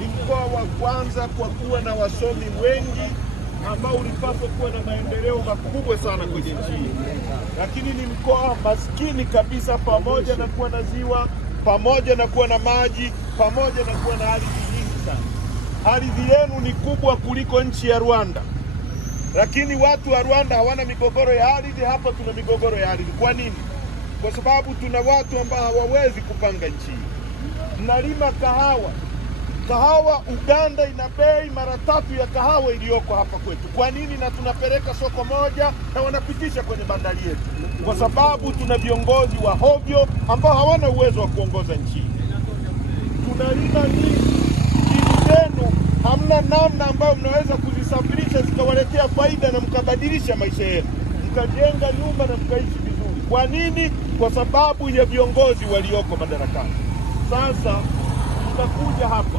Ni mkoa wa kwanza kwa kuwa na wasomi wengi ambao ulipaswa kuwa na maendeleo makubwa sana kwenye nchi hii. Lakini ni mkoa maskini kabisa, pamoja na kuwa na ziwa, pamoja na kuwa na maji, pamoja na kuwa na ardhi nyingi sana. Ardhi yenu ni kubwa kuliko nchi ya Rwanda. Lakini watu wa Rwanda hawana migogoro ya ardhi, hapa tuna migogoro ya ardhi. Kwa nini? Kwa sababu tuna watu ambao hawawezi kupanga nchi hii. Mnalima kahawa. Kahawa Uganda ina bei mara 3 ya kahawa iliyoko hapa kwetu. Kwa nini? Na tunapeleka soko moja na wanapitisha kwenye bandari yetu. Kwa sababu tuna viongozi wa hovyo ambao hawana uwezo wa kuongoza nchi hii. Tunalima nini zenu, hamna namna ambayo mnaweza kuzisafirisha zikawaletea faida na mkabadilisha maisha yenu, mkajenga nyumba na mkaishi vizuri. Kwa nini? Kwa sababu ya viongozi walioko madarakani. Sasa tunakuja hapa